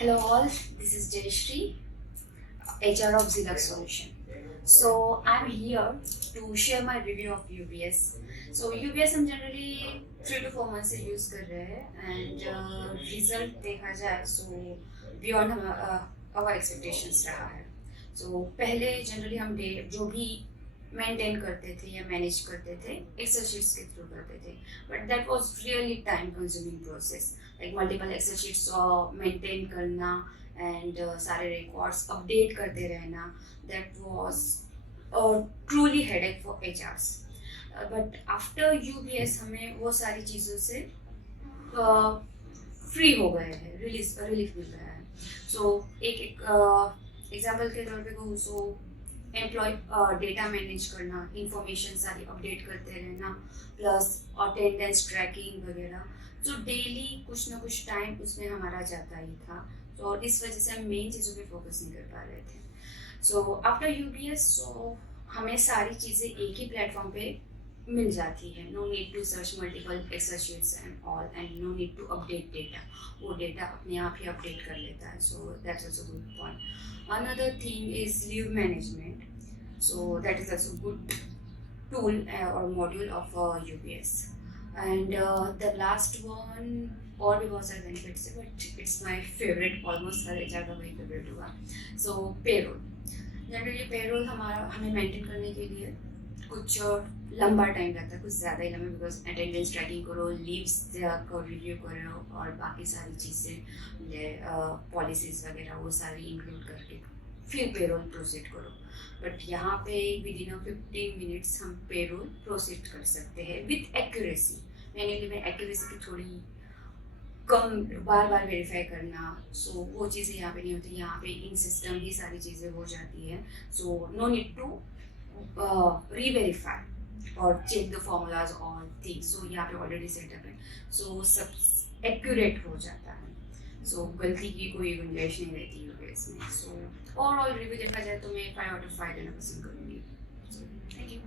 Hello all, this is Jayshree, HR of Zluck Solutions. So I'm here to share my review of UBS. So UBS हम generally 3 to 4 months से use कर रहे हैं and result देखा जाए so beyond our expectations रहा है. So पहले generally हम जो भी मेंटेन करते थे या मैनेज करते थे एक्सेल शीट्स के थ्रू करते थे but that was really time consuming process like multiple Excel sheets maintain करना एंड सारे रिकॉर्ड्स अपडेट करते रहना that was truly headache for HRs but after UBS हमें वो सारी चीज़ों से फ्री हो गए हैं रिलीफ मिल रहा है सो एक एग्जाम्पल के तौर पे कहूँ सो एम्प्लॉय डेटा मैनेज करना इंफॉर्मेशन सारी अपडेट करते रहना प्लस अटेंडेंस ट्रैकिंग वगैरह तो डेली कुछ ना कुछ टाइम उसमें हमारा जाता ही था तो इस वजह से हम मेन चीज़ों पे फोकस नहीं कर पा रहे थे सो आफ्टर यूबीएस सो हमें सारी चीज़ें एक ही प्लेटफॉर्म पे मिल जाती है no need to search multiple Excel sheets and all and no need to update data वो डेटा अपने आप ही अपडेट कर लेता है so that's also good point another thing is leave management so that is also good tool or module of UBS and the last one और भी बहुत सारे benefits है but it's my favorite almost her HR का वही favorite हुआ so payroll generally payroll हमें maintain करने के लिए कुछ लंबा टाइम लगता है कुछ ज़्यादा ही लंबा बिकॉज अटेंडेंस ट्रैकिंग करो लीव्स को रिव्यू करो और बाकी सारी चीज़ें पॉलिसीज़ वगैरह वो सारी इंक्लूड करके फिर पेरोल प्रोसीड करो बट यहाँ पे विद इन 15 मिनट्स हम पेरोल प्रोसीड कर सकते हैं विथ एक्यूरेसी मैन्युअली में एक्यूरेसी की थोड़ी कम बार बार वेरीफाई करना सो वो चीज़ें यहाँ पे नहीं होती यहाँ पे इन सिस्टम ही सारी चीज़ें हो जाती है so no need to re-verify or check the formulas or things so यहाँ पे already set up है so सब accurate हो जाता है so गलती की कोई गुंजाइश नहीं रहती यूबीएस में so overall रिव्यू देखा जाए तो मैं 5 out of 5 देना पसंद करूँगी so thank you